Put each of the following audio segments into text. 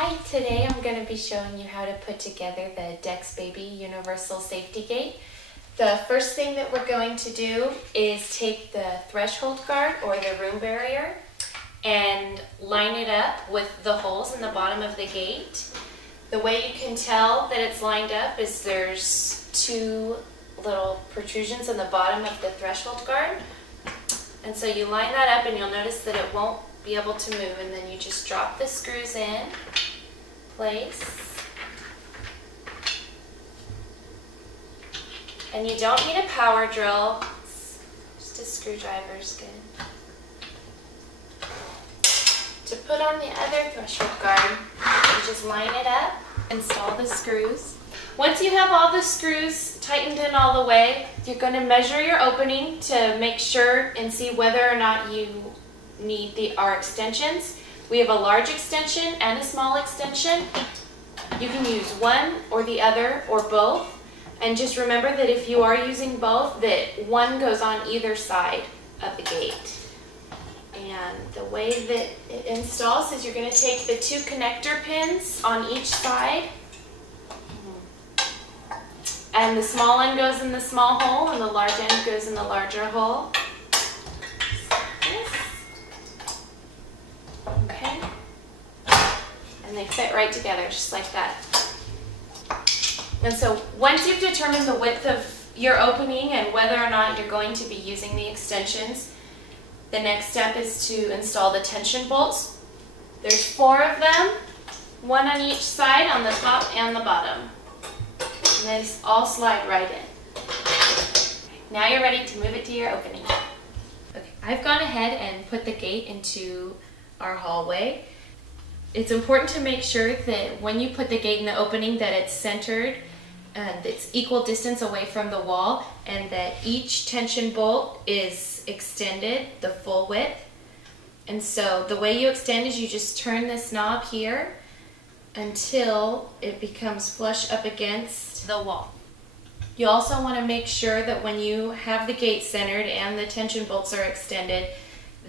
Hi, today I'm going to be showing you how to put together the Dex Baby Universal Safety Gate. The first thing that we're going to do is take the threshold guard or the room barrier and line it up with the holes in the bottom of the gate. The way you can tell that it's lined up is there's two little protrusions in the bottom of the threshold guard. And so you line that up and you'll notice that it won't be able to move, and then you just drop the screws in place. And you don't need a power drill, just a screwdriver is good. To put on the other threshold guard, you just line it up, install the screws. Once you have all the screws tightened in all the way, you're going to measure your opening to make sure and see whether or not you need our extensions. We have a large extension and a small extension. You can use one or the other or both. And just remember that if you are using both, that one goes on either side of the gate. And the way that it installs is you're going to take the two connector pins on each side. And the small end goes in the small hole and the large end goes in the larger hole. Okay. And they fit right together, just like that. And so once you've determined the width of your opening and whether or not you're going to be using the extensions, the next step is to install the tension bolts. There's 4 of them, one on each side, on the top and the bottom. And they all slide right in. Now you're ready to move it to your opening. Okay, I've gone ahead and put the gate into our hallway. It's important to make sure that when you put the gate in the opening that it's centered and it's equal distance away from the wall, and that each tension bolt is extended the full width. And so the way you extend is you just turn this knob here until it becomes flush up against the wall. You also want to make sure that when you have the gate centered and the tension bolts are extended,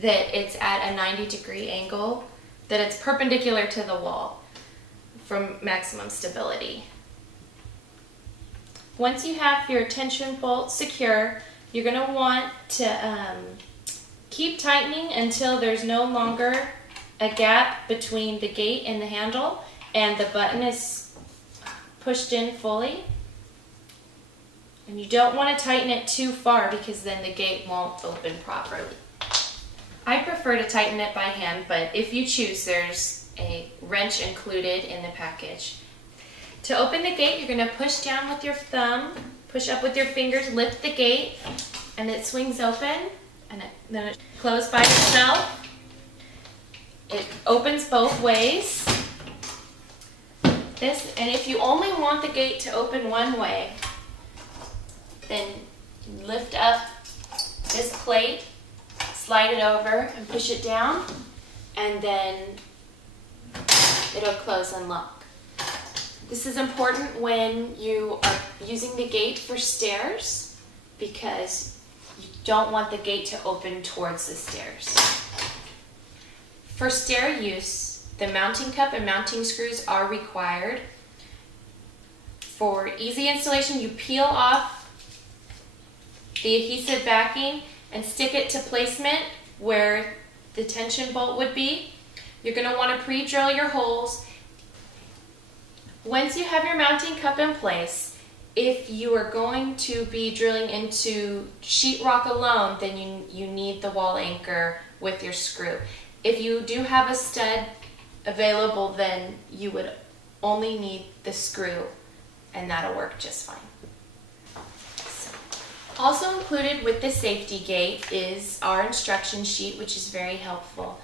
that it's at a 90-degree angle, that it's perpendicular to the wall for maximum stability. Once you have your tension bolt secure, you're going to want to keep tightening until there's no longer a gap between the gate and the handle and the button is pushed in fully. And you don't want to tighten it too far because then the gate won't open properly. I prefer to tighten it by hand, but if you choose, there's a wrench included in the package. To open the gate, you're going to push down with your thumb, push up with your fingers, lift the gate, and it swings open, and then it closes by itself. It opens both ways. And if you only want the gate to open one way, then lift up this plate, slide it over and push it down, and then it'll close and lock. This is important when you are using the gate for stairs because you don't want the gate to open towards the stairs. For stair use, the mounting cup and mounting screws are required. For easy installation, you peel off the adhesive backing and stick it to placement where the tension bolt would be. You're going to want to pre-drill your holes. Once you have your mounting cup in place, if you are going to be drilling into sheetrock alone, then you need the wall anchor with your screw. If you do have a stud available, then you would only need the screw, and that'll work just fine. Also included with the safety gate is our instruction sheet, which is very helpful.